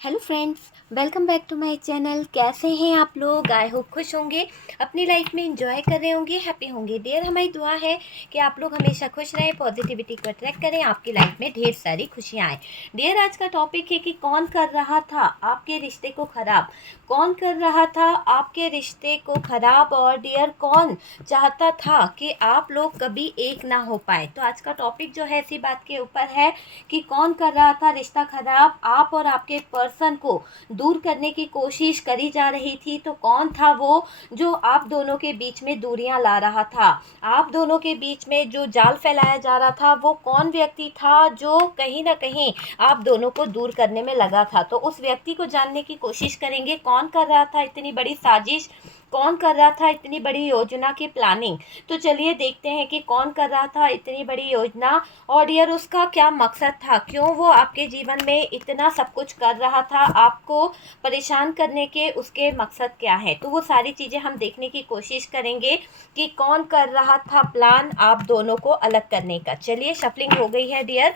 Hello friends, welcome back to my channel. कैसे हैं आप लोग? आई होप खुश होंगे, अपनी लाइफ में एंजॉय कर रहे होंगे, हैप्पी होंगे। डियर, हमारी दुआ है कि आप लोग हमेशा खुश रहें, पॉजिटिविटी को अट्रैक्ट करें, आपकी लाइफ में ढेर सारी खुशियाँ आएँ। डियर, आज का टॉपिक है कि कौन कर रहा था आपके रिश्ते को ख़राब। कौन कर रहा था आपके रिश्ते को ख़राब, और डियर कौन चाहता था कि आप लोग कभी एक ना हो पाए। तो आज का टॉपिक जो है इसी बात के ऊपर है कि कौन कर रहा था रिश्ता खराब। आप और आपके पर्सन को दूर करने की कोशिश करी जा रही थी, तो कौन था वो जो आप दोनों के बीच में दूरियां ला रहा था। आप दोनों के बीच में जो जाल फैलाया जा रहा था, वो कौन व्यक्ति था जो कहीं ना कहीं आप दोनों को दूर करने में लगा था। तो उस व्यक्ति को जानने की कोशिश करेंगे, कौन कर रहा था इतनी बड़ी साजिश, कौन कर रहा था इतनी बड़ी योजना की प्लानिंग। तो चलिए देखते हैं कि कौन कर रहा था इतनी बड़ी योजना, और डियर उसका क्या मकसद था, क्यों वो आपके जीवन में इतना सब कुछ कर रहा था, आपको परेशान करने के उसके मकसद क्या है। तो वो सारी चीज़ें हम देखने की कोशिश करेंगे कि कौन कर रहा था प्लान आप दोनों को अलग करने का। चलिए, शफलिंग हो गई है डियर,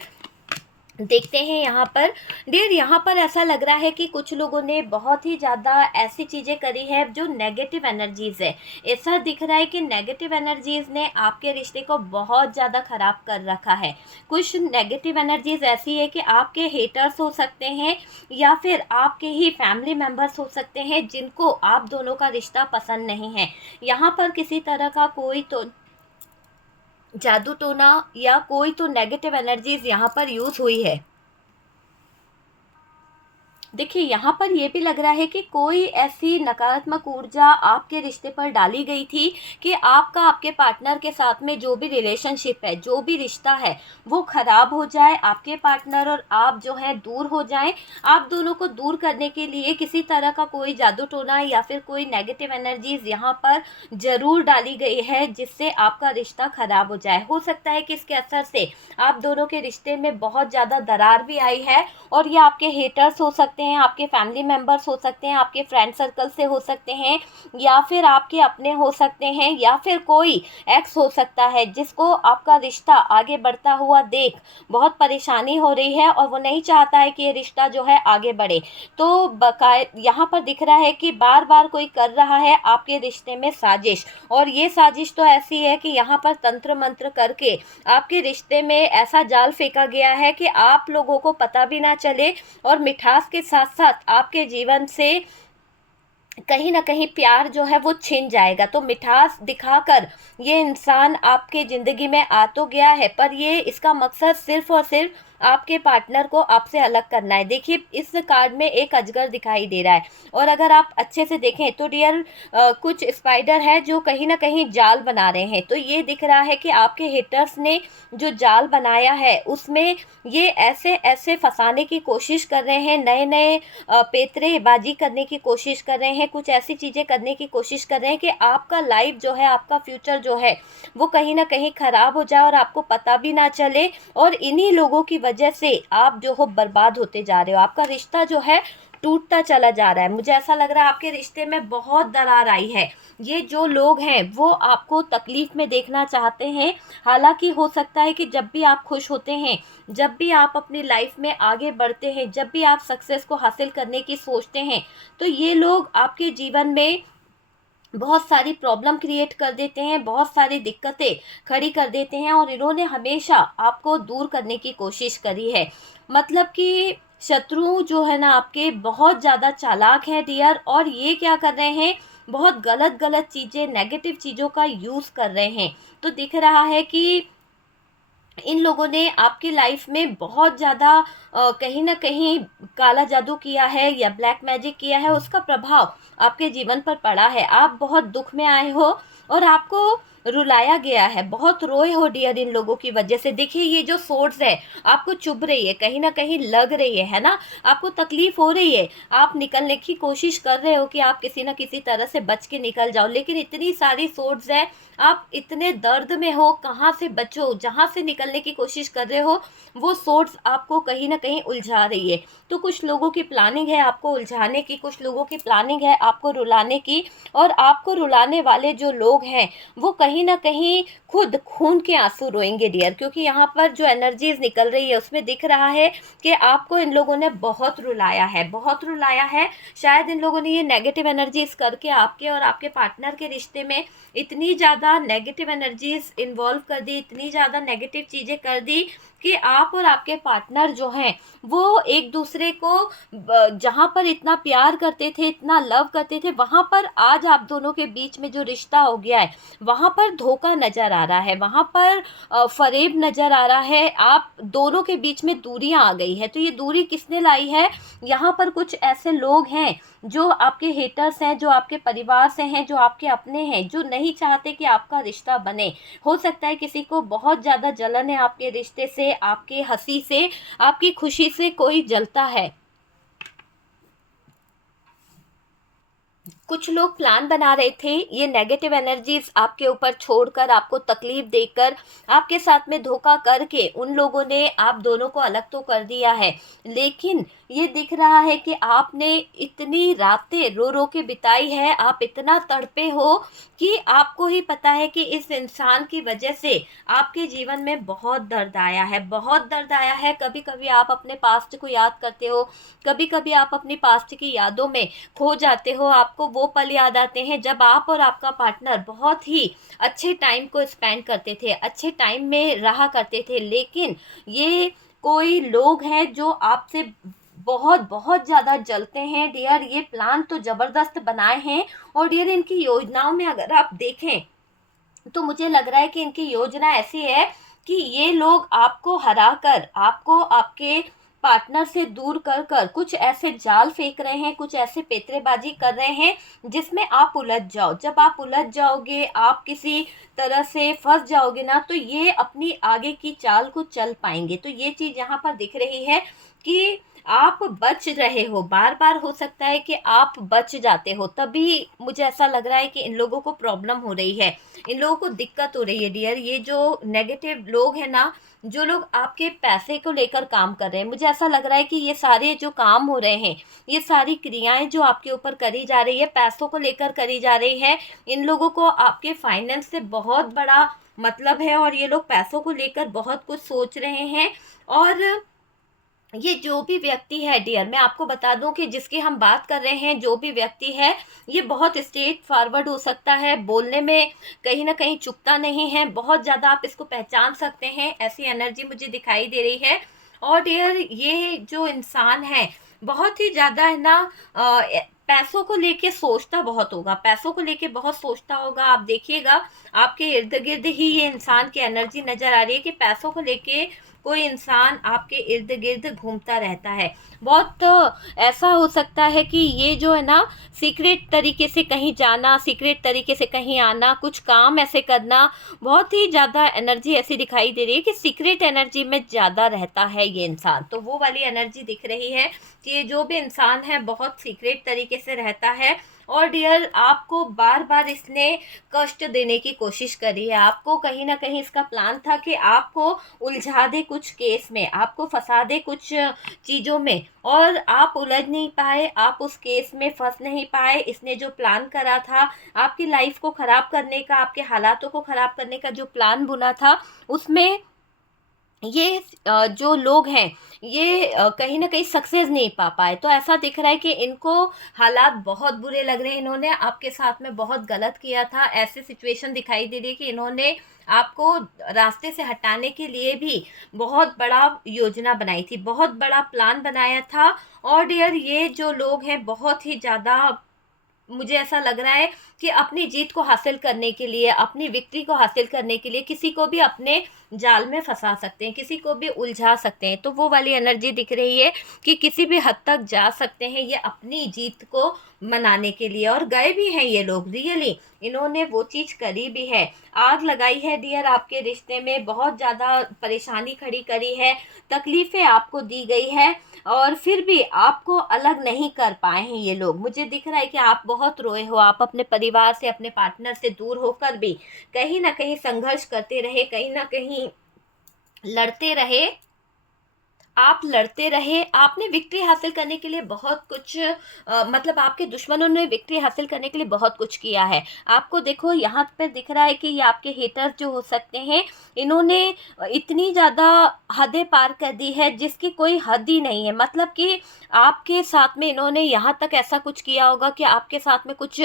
देखते हैं यहाँ पर। डियर, यहाँ पर ऐसा लग रहा है कि कुछ लोगों ने बहुत ही ज़्यादा ऐसी चीज़ें करी है जो नेगेटिव एनर्जीज़ है। ऐसा दिख रहा है कि नेगेटिव एनर्जीज़ ने आपके रिश्ते को बहुत ज़्यादा ख़राब कर रखा है। कुछ नेगेटिव एनर्जीज़ ऐसी है कि आपके हेटर्स हो सकते हैं, या फिर आपके ही फैमिली मेम्बर्स हो सकते हैं जिनको आप दोनों का रिश्ता पसंद नहीं है। यहाँ पर किसी तरह का कोई तो जादू टोना या कोई तो नेगेटिव एनर्जीज यहाँ पर यूज हुई है। देखिए, यहाँ पर ये भी लग रहा है कि कोई ऐसी नकारात्मक ऊर्जा आपके रिश्ते पर डाली गई थी कि आपका आपके पार्टनर के साथ में जो भी रिलेशनशिप है, जो भी रिश्ता है, वो ख़राब हो जाए, आपके पार्टनर और आप जो है दूर हो जाएं। आप दोनों को दूर करने के लिए किसी तरह का कोई जादू टोना या फिर कोई नेगेटिव एनर्जीज यहाँ पर ज़रूर डाली गई है, जिससे आपका रिश्ता ख़राब हो जाए। हो सकता है कि इसके असर से आप दोनों के रिश्ते में बहुत ज़्यादा दरार भी आई है, और ये आपके हेटर्स हो सकते हैं, आपके फैमिली मेम्बर्स हो सकते हैं, आपके फ्रेंड सर्कल से हो सकते हैं, या फिर आपके अपने हो सकते हैं, या फिर कोई एक्स हो सकता है जिसको आपका रिश्ता आगे बढ़ता हुआ देख बहुत परेशानी हो रही है, और वो नहीं चाहता है कि ये रिश्ता जो है आगे बढ़े। तो बकाय यहाँ पर दिख रहा है कि बार बार कोई कर रहा है आपके रिश्ते में साजिश, और ये साजिश तो ऐसी है कि यहाँ पर तंत्र मंत्र करके आपके रिश्ते में ऐसा जाल फेंका गया है कि आप लोगों को पता भी ना चले, और मिठास के साथ साथ आपके जीवन से कहीं ना कहीं प्यार जो है वो छिन जाएगा। तो मिठास दिखाकर ये इंसान आपके ज़िंदगी में आ तो गया है, पर ये इसका मकसद सिर्फ और सिर्फ आपके पार्टनर को आपसे अलग करना है। देखिए, इस कार्ड में एक अजगर दिखाई दे रहा है, और अगर आप अच्छे से देखें तो डियर कुछ स्पाइडर है जो कहीं ना कहीं जाल बना रहे हैं। तो ये दिख रहा है कि आपके हेटर्स ने जो जाल बनाया है उसमें ये ऐसे ऐसे फंसाने की कोशिश कर रहे हैं, नए नए पेतरेबाजी करने की कोशिश कर रहे हैं, कुछ ऐसी चीज़ें करने की कोशिश कर रहे हैं कि आपका लाइफ जो है, आपका फ्यूचर जो है, वो कहीं ना कहीं ख़राब हो जाए और आपको पता भी ना चले, और इन्हीं लोगों की वजह से आप जो हो बर्बाद होते जा रहे हो। आपका रिश्ता जो है टूटता चला जा रहा है। मुझे ऐसा लग रहा है आपके रिश्ते में बहुत दरार आई है। ये जो लोग हैं वो आपको तकलीफ में देखना चाहते हैं। हालांकि हो सकता है कि जब भी आप खुश होते हैं, जब भी आप अपनी लाइफ में आगे बढ़ते हैं, जब भी आप सक्सेस को हासिल करने की सोचते हैं, तो ये लोग आपके जीवन में बहुत सारी प्रॉब्लम क्रिएट कर देते हैं, बहुत सारी दिक्कतें खड़ी कर देते हैं, और इन्होंने हमेशा आपको दूर करने की कोशिश करी है। मतलब कि शत्रु जो है ना आपके बहुत ज़्यादा चालाक है डियर, और ये क्या कर रहे हैं, बहुत गलत गलत चीज़ें, नेगेटिव चीज़ों का यूज़ कर रहे हैं। तो दिख रहा है कि इन लोगों ने आपकी लाइफ में बहुत ज़्यादा कहीं न कहीं काला जादू किया है या ब्लैक मैजिक किया है, उसका प्रभाव आपके जीवन पर पड़ा है। आप बहुत दुःख में आए हो, और आपको रुलाया गया है, बहुत रोए हो डियर इन लोगों की वजह से। देखिए, ये जो सोर्स है आपको चुभ रही है, कहीं न कहीं लग रही है ना? आपको तकलीफ़ हो रही है, आप निकलने की कोशिश कर रहे हो कि आप किसी न किसी तरह से बच के निकल जाओ, लेकिन इतनी सारी सोर्स है, आप इतने दर्द में हो, कहाँ से बचो, जहाँ से निकलने की कोशिश कर रहे हो, वो सोर्स आपको कहीं न कहीं उलझा रही है। तो कुछ लोगों की प्लानिंग है आपको उलझाने की, कुछ लोगों की प्लानिंग है आपको रुलाने की, और आपको रुलाने वाले जो लोग हैं वो कहीं ना कहीं खुद खून के आंसू रोएंगे डियर, क्योंकि यहाँ पर जो एनर्जीज निकल रही है उसमें दिख रहा है कि आपको इन लोगों ने बहुत रुलाया है, बहुत रुलाया है। शायद इन लोगों ने ये नेगेटिव एनर्जीज करके आपके और आपके पार्टनर के रिश्ते में इतनी ज़्यादा नेगेटिव एनर्जीज इन्वॉल्व कर दी, इतनी ज़्यादा नेगेटिव चीज़ें कर दी कि आप और आपके पार्टनर जो हैं वो एक दूसरे को जहाँ पर इतना प्यार करते थे, इतना लव करते थे, वहाँ पर आज आप दोनों के बीच में जो रिश्ता हो गया है वहाँ पर धोखा नज़र आ रहा है, वहाँ पर फ़रेब नज़र आ रहा है, आप दोनों के बीच में दूरियाँ आ गई है। तो ये दूरी किसने लाई है? यहाँ पर कुछ ऐसे लोग हैं जो आपके हेटर्स हैं, जो आपके परिवार से हैं, जो आपके अपने हैं, जो नहीं चाहते कि आपका रिश्ता बने। हो सकता है किसी को बहुत ज़्यादा जलन है आपके रिश्ते से, आपके हंसी से, आपकी खुशी से कोई जलता है। कुछ लोग प्लान बना रहे थे ये नेगेटिव एनर्जीज आपके ऊपर छोड़कर, आपको तकलीफ देकर, आपके साथ में धोखा करके उन लोगों ने आप दोनों को अलग तो कर दिया है, लेकिन ये दिख रहा है कि आपने इतनी रातें रो रो के बिताई है, आप इतना तड़पे हो कि आपको ही पता है कि इस इंसान की वजह से आपके जीवन में बहुत दर्द आया है, बहुत दर्द आया है। कभी कभी आप अपने पास्ट को याद करते हो, कभी कभी आप अपनी पास्ट की यादों में खो जाते हो, आपको वो पल याद आते हैं जब आप और आपका पार्टनर बहुत ही अच्छे टाइम को स्पेंड करते थे, अच्छे टाइम में रहा करते थे। लेकिन ये कोई लोग हैं जो आपसे बहुत बहुत ज़्यादा जलते हैं डियर। ये प्लान तो ज़बरदस्त बनाए हैं, और डियर इनकी योजनाओं में अगर आप देखें तो मुझे लग रहा है कि इनकी योजना ऐसी है कि ये लोग आपको हराकर, आपको आपके पार्टनर से दूर कर कर कुछ ऐसे जाल फेंक रहे हैं, कुछ ऐसे पेतरेबाजी कर रहे हैं जिसमें आप उलझ जाओ। जब आप उलझ जाओगे, आप किसी तरह से फंस जाओगे ना, तो ये अपनी आगे की चाल को चल पाएंगे। तो ये चीज़ यहाँ पर दिख रही है कि आप बच रहे हो, बार बार हो सकता है कि आप बच जाते हो, तभी मुझे ऐसा लग रहा है कि इन लोगों को प्रॉब्लम हो रही है, इन लोगों को दिक्कत हो रही है डियर। ये जो नेगेटिव लोग हैं ना, जो लोग आपके पैसे को लेकर काम कर रहे हैं, मुझे ऐसा लग रहा है कि ये सारे जो काम हो रहे हैं, ये सारी क्रियाएं जो आपके ऊपर करी जा रही है, पैसों को लेकर करी जा रही है, इन लोगों को आपके फाइनेंस से बहुत बड़ा मतलब है, और ये लोग पैसों को लेकर बहुत कुछ सोच रहे हैं। और ये जो भी व्यक्ति है डियर, मैं आपको बता दूं कि जिसकी हम बात कर रहे हैं, जो भी व्यक्ति है, ये बहुत स्ट्रेट फॉरवर्ड हो सकता है, बोलने में कहीं ना कहीं चुकता नहीं है, बहुत ज़्यादा आप इसको पहचान सकते हैं, ऐसी एनर्जी मुझे दिखाई दे रही है। और डियर ये जो इंसान है बहुत ही ज़्यादा है ना, पैसों को लेके सोचता बहुत होगा, पैसों को लेके बहुत सोचता होगा। आप देखिएगा आपके इर्द गिर्द ही ये इंसान की एनर्जी नज़र आ रही है कि पैसों को लेके कोई इंसान आपके इर्द गिर्द घूमता रहता है। बहुत ऐसा हो सकता है कि ये जो है ना, सीक्रेट तरीके से कहीं जाना, सीक्रेट तरीके से कहीं आना, कुछ काम ऐसे करना, बहुत ही ज़्यादा एनर्जी ऐसी दिखाई दे रही है कि सीक्रेट एनर्जी में ज़्यादा रहता है ये इंसान। तो वो वाली एनर्जी दिख रही है कि ये जो भी इंसान है बहुत सीक्रेट तरीके से रहता है। और डियर आपको बार बार इसने कष्ट देने की कोशिश करी है, आपको कहीं ना कहीं इसका प्लान था कि आपको उलझा दे कुछ केस में, आपको फंसा दे कुछ चीज़ों में, और आप उलझ नहीं पाए, आप उस केस में फंस नहीं पाए। इसने जो प्लान करा था आपकी लाइफ को ख़राब करने का, आपके हालातों को ख़राब करने का जो प्लान बुना था, उसमें ये जो लोग हैं ये कहीं न कहीं सक्सेस नहीं पा पाए। तो ऐसा दिख रहा है कि इनको हालात बहुत बुरे लग रहे हैं, इन्होंने आपके साथ में बहुत गलत किया था। ऐसी सिचुएशन दिखाई दे रही है कि इन्होंने आपको रास्ते से हटाने के लिए भी बहुत बड़ा योजना बनाई थी, बहुत बड़ा प्लान बनाया था। और डियर ये जो लोग हैं बहुत ही ज़्यादा, मुझे ऐसा लग रहा है कि अपनी जीत को हासिल करने के लिए, अपनी विक्ट्री को हासिल करने के लिए किसी को भी अपने जाल में फंसा सकते हैं, किसी को भी उलझा सकते हैं। तो वो वाली एनर्जी दिख रही है कि किसी भी हद तक जा सकते हैं ये अपनी जीत को मनाने के लिए, और गए भी हैं ये लोग, रियली इन्होंने वो चीज़ करी भी है। आग लगाई है डियर आपके रिश्ते में, बहुत ज़्यादा परेशानी खड़ी करी है, तकलीफ़ें आपको दी गई है, और फिर भी आपको अलग नहीं कर पाए हैं ये लोग। मुझे दिख रहा है कि आप बहुत रोए हो, आप अपने परिवार से, अपने पार्टनर से दूर होकर भी कहीं ना कहीं संघर्ष करते रहे, कहीं ना कहीं लड़ते रहे, आप लड़ते रहे, आपने विक्ट्री हासिल करने के लिए बहुत कुछ मतलब आपके दुश्मनों ने विक्ट्री हासिल करने के लिए बहुत कुछ किया है। आपको देखो यहाँ पे दिख रहा है कि ये आपके हेटर्स जो हो सकते हैं, इन्होंने इतनी ज़्यादा हदें पार कर दी है जिसकी कोई हद ही नहीं है। मतलब कि आपके साथ में इन्होंने यहाँ तक ऐसा कुछ किया होगा कि आपके साथ में कुछ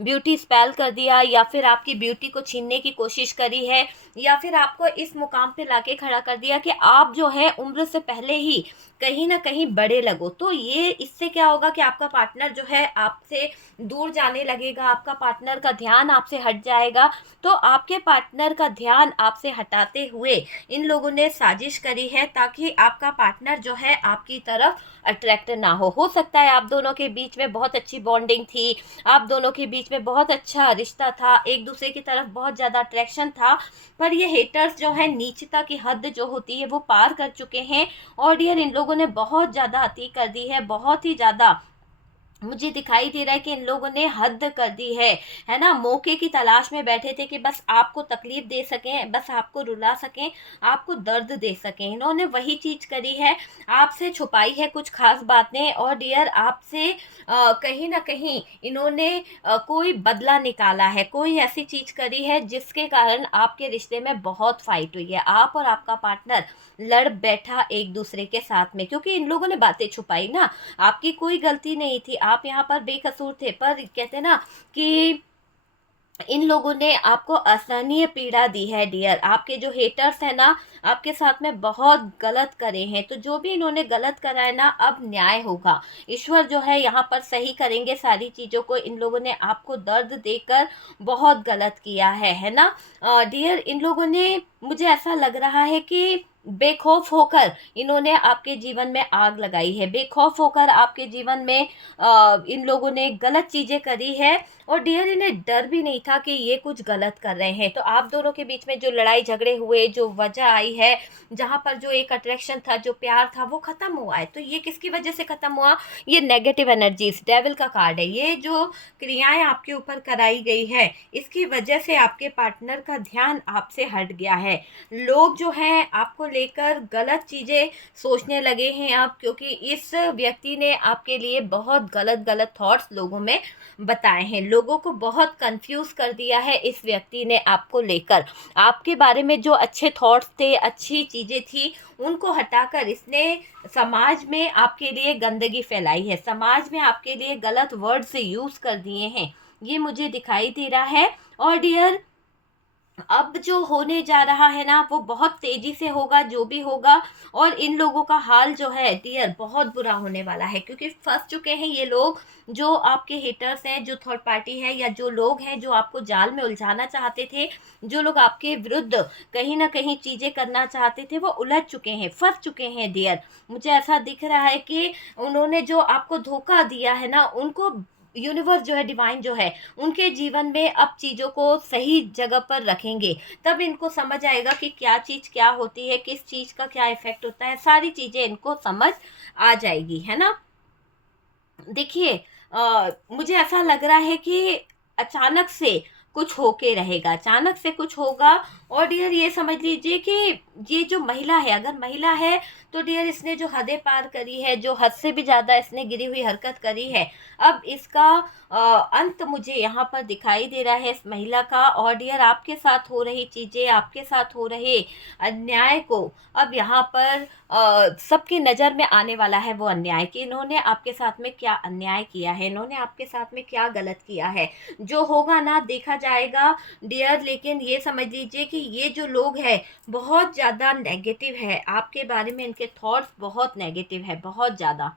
ब्यूटी स्पेल कर दिया, या फिर आपकी ब्यूटी को छीनने की कोशिश करी है, या फिर आपको इस मुकाम पे लाके खड़ा कर दिया कि आप जो है उम्र से पहले ही कहीं ना कहीं बड़े लगो। तो ये इससे क्या होगा कि आपका पार्टनर जो है आपसे दूर जाने लगेगा, आपका पार्टनर का ध्यान आपसे हट जाएगा। तो आपके पार्टनर का ध्यान आपसे हटाते हुए इन लोगों ने साजिश करी है ताकि आपका पार्टनर जो है आपकी तरफ अट्रैक्ट ना हो सकता है आप दोनों के बीच में बहुत अच्छी बॉन्डिंग थी, आप दोनों के बीच में बहुत अच्छा रिश्ता था, एक दूसरे की तरफ बहुत ज़्यादा अट्रैक्शन था, पर ये हेटर्स जो है नीचता की हद जो होती है वो पार कर चुके हैं। और डियर इन लोगों ने बहुत ज़्यादा अति कर दी है, बहुत ही ज़्यादा मुझे दिखाई दे रहा है कि इन लोगों ने हद कर दी है ना। मौके की तलाश में बैठे थे कि बस आपको तकलीफ दे सकें, बस आपको रुला सकें, आपको दर्द दे सकें। इन्होंने वही चीज़ करी है, आपसे छुपाई है कुछ खास बातें। और डियर आपसे कहीं ना कहीं इन्होंने कोई बदला निकाला है, कोई ऐसी चीज़ करी है जिसके कारण आपके रिश्ते में बहुत फाइट हुई है। आप और आपका पार्टनर लड़ बैठा एक दूसरे के साथ में, क्योंकि इन लोगों ने बातें छुपाई ना। आपकी कोई गलती नहीं थी, आप यहाँ पर बेकसूर थे, पर कहते हैं ना कि इन लोगों ने आपको असहनीय पीड़ा दी है डियर। आपके जो हेटर्स हैं ना, आपके साथ में बहुत गलत करे हैं। तो जो भी इन्होंने गलत करा है ना, अब न्याय होगा। ईश्वर जो है यहाँ पर सही करेंगे सारी चीज़ों को। इन लोगों ने आपको दर्द देकर बहुत गलत किया है ना। डियर इन लोगों ने, मुझे ऐसा लग रहा है कि बेखौफ होकर इन्होंने आपके जीवन में आग लगाई है, बेखौफ होकर आपके जीवन में इन लोगों ने गलत चीज़ें करी है। और डियर इन्हें डर भी नहीं था कि ये कुछ गलत कर रहे हैं। तो आप दोनों के बीच में जो लड़ाई झगड़े हुए, जो वजह आई है, जहाँ पर जो एक अट्रैक्शन था, जो प्यार था, वो ख़त्म हुआ है। तो ये किसकी वजह से ख़त्म हुआ? ये नेगेटिव एनर्जीज, डेविल का कार्ड है। ये जो क्रियाएं आपके ऊपर कराई गई है, इसकी वजह से आपके पार्टनर का ध्यान आपसे हट गया है। लोग जो हैं आपको लेकर गलत चीज़ें सोचने लगे हैं अब, क्योंकि इस व्यक्ति ने आपके लिए बहुत गलत गलत थॉट्स लोगों में बताए हैं। लोगों को बहुत कंफ्यूज कर दिया है इस व्यक्ति ने आपको लेकर। आपके बारे में जो अच्छे थॉट्स थे, अच्छी चीज़ें थी, उनको हटाकर इसने समाज में आपके लिए गंदगी फैलाई है, समाज में आपके लिए गलत वर्ड से यूज़ कर दिए हैं। ये मुझे दिखाई दे रहा है। और डियर अब जो होने जा रहा है ना, वो बहुत तेजी से होगा जो भी होगा। और इन लोगों का हाल जो है डियर बहुत बुरा होने वाला है, क्योंकि फंस चुके हैं ये लोग, जो आपके हेटर्स हैं, जो थर्ड पार्टी है, या जो लोग हैं जो आपको जाल में उलझाना चाहते थे, जो लोग आपके विरुद्ध कहीं ना कहीं चीज़ें करना चाहते थे, वो उलझ चुके हैं, फंस चुके हैं डियर। मुझे ऐसा दिख रहा है कि उन्होंने जो आपको धोखा दिया है ना, उनको यूनिवर्स जो है, डिवाइन जो है, उनके जीवन में अब चीज़ों को सही जगह पर रखेंगे। तब इनको समझ आएगा कि क्या चीज़ क्या होती है, किस चीज़ का क्या इफ़ेक्ट होता है, सारी चीज़ें इनको समझ आ जाएगी, है ना। देखिए मुझे ऐसा लग रहा है कि अचानक से कुछ होके रहेगा, अचानक से कुछ होगा। और डियर ये समझ लीजिए कि ये जो महिला है, अगर महिला है तो डियर इसने जो हदें पार करी है, जो हद से भी ज़्यादा इसने गिरी हुई हरकत करी है, अब इसका अंत मुझे यहाँ पर दिखाई दे रहा है इस महिला का। और डियर आपके साथ हो रही चीज़ें, आपके साथ हो रहे अन्याय को अब यहाँ पर सबकी नज़र में आने वाला है, वो अन्याय कि इन्होंने आपके साथ में क्या अन्याय किया है, इन्होंने आपके साथ में क्या गलत किया है। जो होगा ना देखा जाएगा डियर। लेकिन ये समझ लीजिए कि ये जो लोग हैं बहुत ज़्यादा नेगेटिव है आपके बारे में, इनके थॉट्स बहुत नेगेटिव है, बहुत ज़्यादा।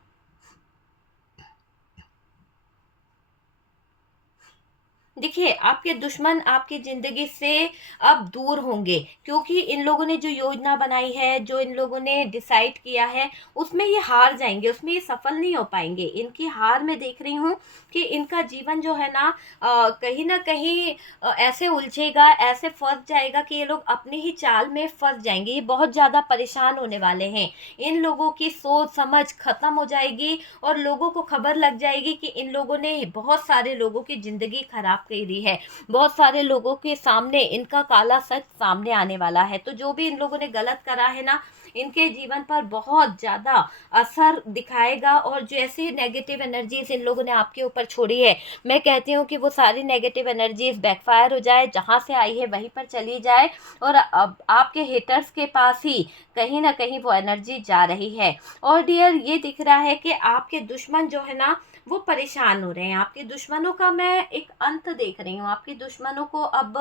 देखिए आपके दुश्मन आपकी ज़िंदगी से अब दूर होंगे, क्योंकि इन लोगों ने जो योजना बनाई है, जो इन लोगों ने डिसाइड किया है, उसमें ये हार जाएंगे, उसमें ये सफल नहीं हो पाएंगे। इनकी हार मैं देख रही हूँ कि इनका जीवन जो है ना कहीं ना कहीं ऐसे उलझेगा, ऐसे फंस जाएगा कि ये लोग अपनी ही चाल में फंस जाएंगे। ये बहुत ज़्यादा परेशान होने वाले हैं। इन लोगों की सोच समझ खत्म हो जाएगी, और लोगों को खबर लग जाएगी कि इन लोगों ने बहुत सारे लोगों की ज़िंदगी खराब कह रही है, बहुत सारे लोगों के सामने इनका काला सच सामने आने वाला है। तो जो भी इन लोगों ने गलत करा है ना, इनके जीवन पर बहुत ज़्यादा असर दिखाएगा। और जैसे नेगेटिव एनर्जीज इन लोगों ने आपके ऊपर छोड़ी है, मैं कहती हूँ कि वो सारी नेगेटिव एनर्जीज बैकफायर हो जाए, जहाँ से आई है वहीं पर चली जाए, और अब आपके हेटर्स के पास ही कहीं ना कहीं वो एनर्जी जा रही है। और डियर, ये दिख रहा है कि आपके दुश्मन जो है ना, वो परेशान हो रहे हैं। आपके दुश्मनों का मैं एक अंत देख रही हूँ। आपके दुश्मनों को अब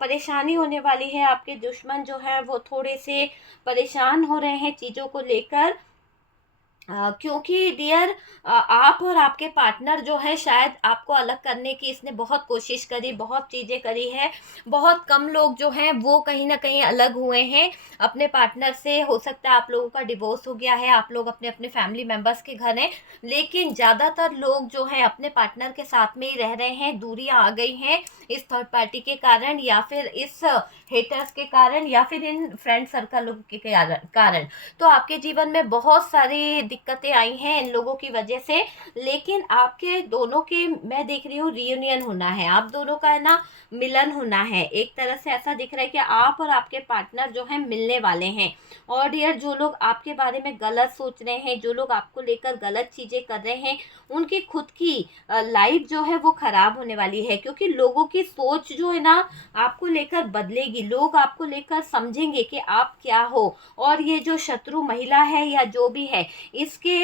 परेशानी होने वाली है। आपके दुश्मन जो है वो थोड़े से परेशान हो रहे हैं चीज़ों को लेकर, क्योंकि डियर, आप और आपके पार्टनर जो है, शायद आपको अलग करने की इसने बहुत कोशिश करी, बहुत चीज़ें करी है। बहुत कम लोग जो हैं वो कहीं ना कहीं अलग हुए हैं अपने पार्टनर से। हो सकता है आप लोगों का डिवोर्स हो गया है, आप लोग अपने अपने फैमिली मेम्बर्स के घर हैं, लेकिन ज़्यादातर लोग जो हैं अपने पार्टनर के साथ में ही रह रहे हैं। दूरियां आ गई हैं इस थर्ड पार्टी के कारण, या फिर इस हेटर्स के कारण, या फिर इन फ्रेंड सर्कल के कारण। तो आपके जीवन में बहुत सारी दिक्कतें आई हैं इन लोगों की वजह से, लेकिन आपके दोनों के, मैं देख रही हूँ, रियूनियन होना है। आप दोनों का है ना, मिलन होना है। एक तरह से ऐसा दिख रहा है कि आप और आपके पार्टनर जो है मिलने वाले हैं। और डियर, जो लोग आपके बारे में गलत सोच रहे हैं, जो लोग आपको लेकर गलत चीज़ें कर रहे हैं, उनकी खुद की लाइफ जो है वो खराब होने वाली है। क्योंकि लोगों की सोच जो है ना आपको लेकर बदलेगी, लोग आपको लेकर समझेंगे कि आप क्या हो। और ये जो शत्रु महिला है या जो भी है, इसके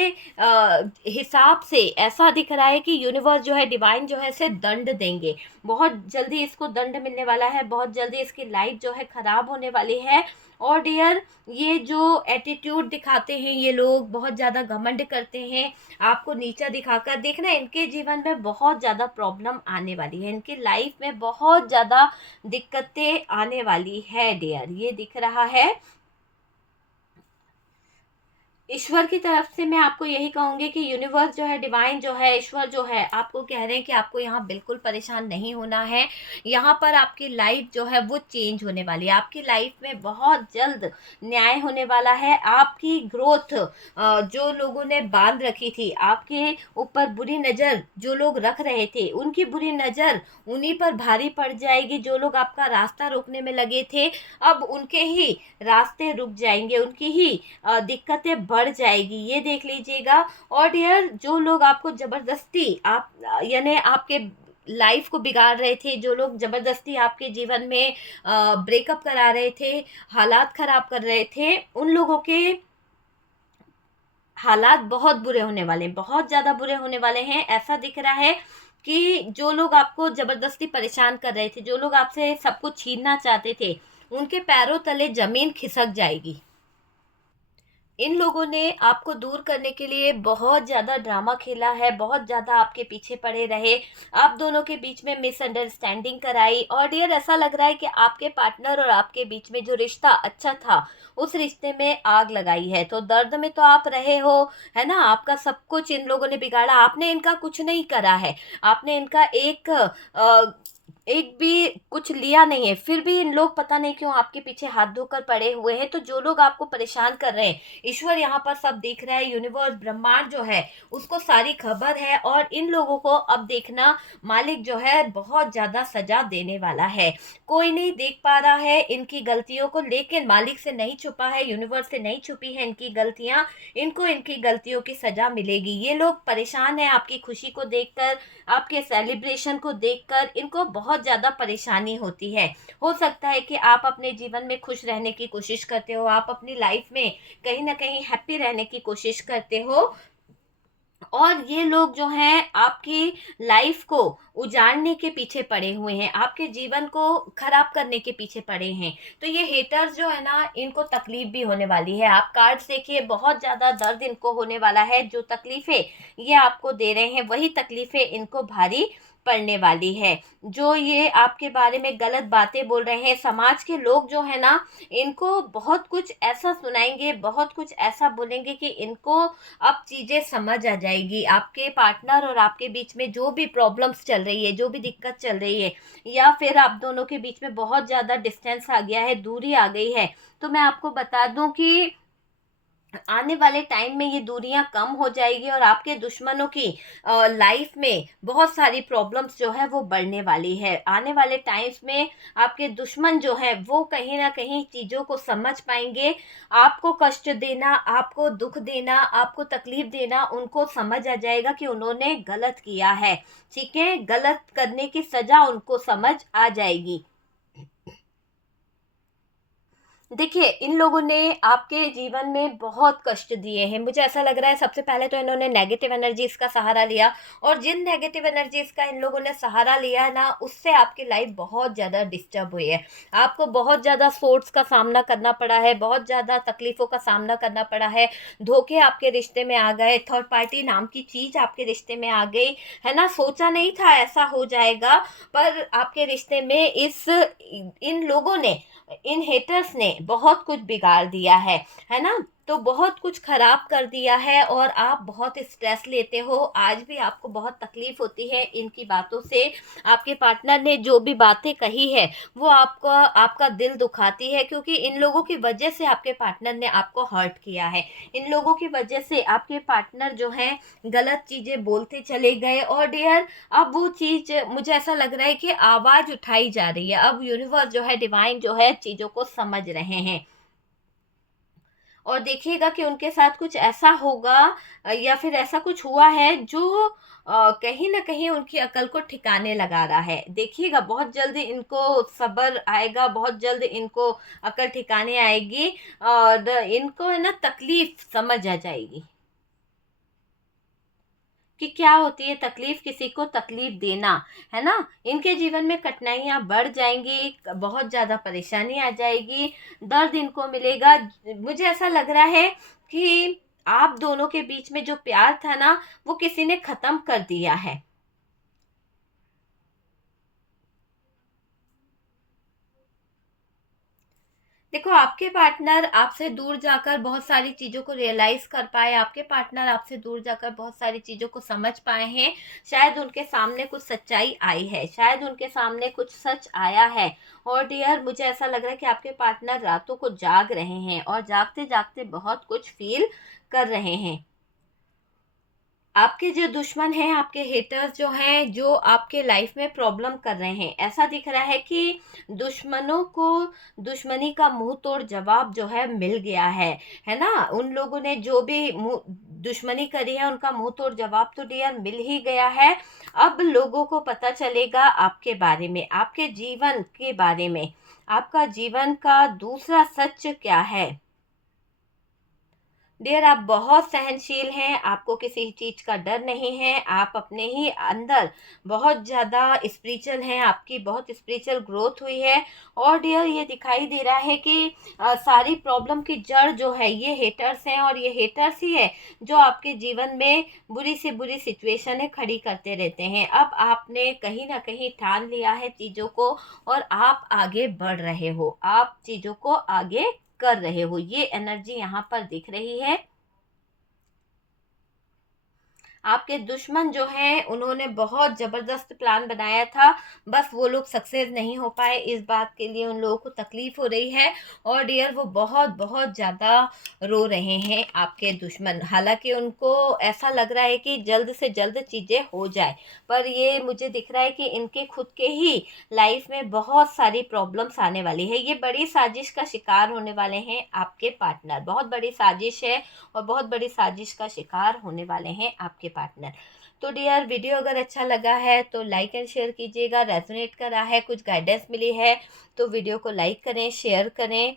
हिसाब से ऐसा दिख रहा है कि यूनिवर्स जो है, डिवाइन जो है, इसे दंड देंगे। बहुत जल्दी इसको दंड मिलने वाला है, बहुत जल्दी इसकी लाइफ जो है खराब होने वाली है। और डियर, ये जो एटीट्यूड दिखाते हैं ये लोग, बहुत ज़्यादा घमंड करते हैं, आपको नीचा दिखाकर, देखना इनके जीवन में बहुत ज़्यादा प्रॉब्लम आने वाली है, इनकी लाइफ में बहुत ज़्यादा दिक्कतें आने वाली है डियर, ये दिख रहा है। ईश्वर की तरफ से मैं आपको यही कहूँगी कि यूनिवर्स जो है, डिवाइन जो है, ईश्वर जो है, आपको कह रहे हैं कि आपको यहाँ बिल्कुल परेशान नहीं होना है। यहाँ पर आपकी लाइफ जो है वो चेंज होने वाली है। आपकी लाइफ में बहुत जल्द न्याय होने वाला है। आपकी ग्रोथ, जो लोगों ने बांध रखी थी आपके ऊपर, बुरी नज़र जो लोग रख रहे थे, उनकी बुरी नज़र उन्हीं पर भारी पड़ जाएगी। जो लोग आपका रास्ता रोकने में लगे थे, अब उनके ही रास्ते रुक जाएंगे, उनकी ही दिक्कतें बढ़ जाएगी, ये देख लीजिएगा। और डियर, जो लोग आपको ज़बरदस्ती, आप यानी आपके लाइफ को बिगाड़ रहे थे, जो लोग ज़बरदस्ती आपके जीवन में ब्रेकअप करा रहे थे, हालात ख़राब कर रहे थे, उन लोगों के हालात बहुत बुरे होने वाले हैं, बहुत ज़्यादा बुरे होने वाले हैं। ऐसा दिख रहा है कि जो लोग आपको ज़बरदस्ती परेशान कर रहे थे, जो लोग आपसे सब कुछ छीनना चाहते थे, उनके पैरों तले ज़मीन खिसक जाएगी। इन लोगों ने आपको दूर करने के लिए बहुत ज़्यादा ड्रामा खेला है, बहुत ज़्यादा आपके पीछे पड़े रहे, आप दोनों के बीच में मिसअंडरस्टैंडिंग कराई। और डियर, ऐसा लग रहा है कि आपके पार्टनर और आपके बीच में जो रिश्ता अच्छा था, उस रिश्ते में आग लगाई है। तो दर्द में तो आप रहे हो, है ना, आपका सब कुछ इन लोगों ने बिगाड़ा। आपने इनका कुछ नहीं करा है, आपने इनका एक भी कुछ लिया नहीं है, फिर भी इन लोग पता नहीं क्यों आपके पीछे हाथ धोकर पड़े हुए हैं। तो जो लोग आपको परेशान कर रहे हैं, ईश्वर यहाँ पर सब देख रहा है, यूनिवर्स, ब्रह्मांड जो है, उसको सारी खबर है। और इन लोगों को अब देखना, मालिक जो है बहुत ज़्यादा सजा देने वाला है। कोई नहीं देख पा रहा है इनकी गलतियों को, लेकिन मालिक से नहीं छुपा है, यूनिवर्स से नहीं छुपी है इनकी गलतियाँ। इनको इनकी गलतियों की सजा मिलेगी। ये लोग परेशान हैं आपकी खुशी को देखकर, आपके सेलिब्रेशन को देखकर, इनको बहुत ज़्यादा परेशानी होती है। हो सकता है कि आप अपने जीवन में खुश रहने की कोशिश करते हो, आप अपनी लाइफ में कहीं ना कहीं हैप्पी रहने की कोशिश करते हो, और ये लोग जो हैं आपकी लाइफ को उजाड़ने के पीछे पड़े हुए हैं, आपके जीवन को खराब करने के पीछे पड़े हैं। तो ये हेटर्स जो है ना, इनको तकलीफ भी होने वाली है। आप कार्ड्स देखिए, बहुत ज़्यादा दर्द इनको होने वाला है। जो तकलीफ़ें ये आपको दे रहे हैं, वही तकलीफ़ें इनको भारी पड़ने वाली है। जो ये आपके बारे में गलत बातें बोल रहे हैं, समाज के लोग जो है ना, इनको बहुत कुछ ऐसा सुनाएंगे, बहुत कुछ ऐसा बोलेंगे कि इनको अब चीज़ें समझ आ जाएगी। आपके पार्टनर और आपके बीच में जो भी प्रॉब्लम्स चल रही है, जो भी दिक्कत चल रही है, या फिर आप दोनों के बीच में बहुत ज़्यादा डिस्टेंस आ गया है, दूरी आ गई है, तो मैं आपको बता दूं कि आने वाले टाइम में ये दूरियां कम हो जाएगी और आपके दुश्मनों की लाइफ में बहुत सारी प्रॉब्लम्स जो है वो बढ़ने वाली है। आने वाले टाइम्स में आपके दुश्मन जो है वो कहीं ना कहीं चीज़ों को समझ पाएंगे। आपको कष्ट देना, आपको दुख देना, आपको तकलीफ देना उनको समझ आ जाएगा कि उन्होंने गलत किया है। ठीक है, गलत करने की सजा उनको समझ आ जाएगी। देखिए, इन लोगों ने आपके जीवन में बहुत कष्ट दिए हैं। मुझे ऐसा लग रहा है सबसे पहले तो इन्होंने नेगेटिव एनर्जीज़ का सहारा लिया, और जिन नेगेटिव एनर्जीज़ का इन लोगों ने सहारा लिया है ना, उससे आपकी लाइफ बहुत ज़्यादा डिस्टर्ब हुई है। आपको बहुत ज़्यादा सोर्स का सामना करना पड़ा है, बहुत ज़्यादा तकलीफ़ों का सामना करना पड़ा है। धोखे आपके रिश्ते में आ गए, थर्ड पार्टी नाम की चीज़ आपके रिश्ते में आ गई, है ना? सोचा नहीं था ऐसा हो जाएगा, पर आपके रिश्ते में इन लोगों ने, इन हेटर्स ने बहुत कुछ बिगाड़ दिया है ना? तो बहुत कुछ खराब कर दिया है और आप बहुत स्ट्रेस लेते हो। आज भी आपको बहुत तकलीफ होती है इनकी बातों से। आपके पार्टनर ने जो भी बातें कही है वो आपको, आपका दिल दुखाती है, क्योंकि इन लोगों की वजह से आपके पार्टनर ने आपको हर्ट किया है। इन लोगों की वजह से आपके पार्टनर जो है गलत चीज़ें बोलते चले गए। और डियर, अब वो चीज़, मुझे ऐसा लग रहा है कि आवाज़ उठाई जा रही है। अब यूनिवर्स जो है, डिवाइन जो है, चीज़ों को समझ रहे हैं। और देखिएगा कि उनके साथ कुछ ऐसा होगा, या फिर ऐसा कुछ हुआ है जो कहीं न कहीं उनकी अकल को ठिकाने लगा रहा है। देखिएगा, बहुत जल्दी इनको सब्र आएगा, बहुत जल्द इनको अकल ठिकाने आएगी, और इनको है ना तकलीफ़ समझ आ जाएगी कि क्या होती है तकलीफ, किसी को तकलीफ देना, है ना? इनके जीवन में कठिनाइयाँ बढ़ जाएँगी, बहुत ज़्यादा परेशानी आ जाएगी, दर्द इनको मिलेगा। मुझे ऐसा लग रहा है कि आप दोनों के बीच में जो प्यार था ना, वो किसी ने ख़त्म कर दिया है। देखो, आपके पार्टनर आपसे दूर जाकर बहुत सारी चीज़ों को रियलाइज़ कर पाए, आपके पार्टनर आपसे दूर जाकर बहुत सारी चीज़ों को समझ पाए हैं। शायद उनके सामने कुछ सच्चाई आई है, शायद उनके सामने कुछ सच आया है। और डियर, मुझे ऐसा लग रहा है कि आपके पार्टनर रातों को जाग रहे हैं और जागते-जागते बहुत कुछ फ़ील कर रहे हैं। आपके जो दुश्मन हैं, आपके हेटर्स जो हैं, जो आपके लाइफ में प्रॉब्लम कर रहे हैं, ऐसा दिख रहा है कि दुश्मनों को दुश्मनी का मुंह तोड़ जवाब जो है मिल गया है ना? उन लोगों ने जो भी मुंह दुश्मनी करी है, उनका मुंह तोड़ जवाब तो डियर मिल ही गया है। अब लोगों को पता चलेगा आपके बारे में, आपके जीवन के बारे में, आपका जीवन का दूसरा सच क्या है। डियर, आप बहुत सहनशील हैं, आपको किसी चीज़ का डर नहीं है, आप अपने ही अंदर बहुत ज़्यादा स्पिरिचुअल हैं, आपकी बहुत स्पिरिचुअल ग्रोथ हुई है। और डियर, ये दिखाई दे रहा है कि सारी प्रॉब्लम की जड़ जो है ये हेटर्स हैं, और ये हेटर्स ही है जो आपके जीवन में बुरी से बुरी सिचुएशनें खड़ी करते रहते हैं। अब आपने कहीं न कहीं ठान लिया है चीज़ों को, और आप आगे बढ़ रहे हो, आप चीज़ों को आगे कर रहे हो, ये एनर्जी यहाँ पर दिख रही है। आपके दुश्मन जो हैं उन्होंने बहुत ज़बरदस्त प्लान बनाया था, बस वो लोग सक्सेस नहीं हो पाए, इस बात के लिए उन लोगों को तकलीफ़ हो रही है। और डियर, वो बहुत बहुत ज़्यादा रो रहे हैं आपके दुश्मन। हालाँकि उनको ऐसा लग रहा है कि जल्द से जल्द चीज़ें हो जाए, पर ये मुझे दिख रहा है कि इनके खुद के ही लाइफ़ में बहुत सारी प्रॉब्लम्स आने वाली है। ये बड़ी साज़िश का शिकार होने वाले हैं आपके पार्टनर, बहुत बड़ी साज़िश है, और बहुत बड़ी साजिश का शिकार होने वाले हैं आपके पार्टनर। तो डियर, वीडियो अगर अच्छा लगा है तो लाइक एंड शेयर कीजिएगा, रेजोनेट करा है, कुछ गाइडेंस मिली है तो वीडियो को लाइक करें, शेयर करें।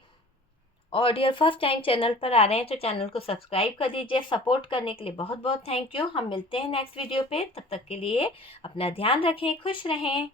और डियर, फर्स्ट टाइम चैनल पर आ रहे हैं तो चैनल को सब्सक्राइब कर दीजिए। सपोर्ट करने के लिए बहुत बहुत थैंक यू। हम मिलते हैं नेक्स्ट वीडियो पे, तब तक के लिए अपना ध्यान रखें, खुश रहें।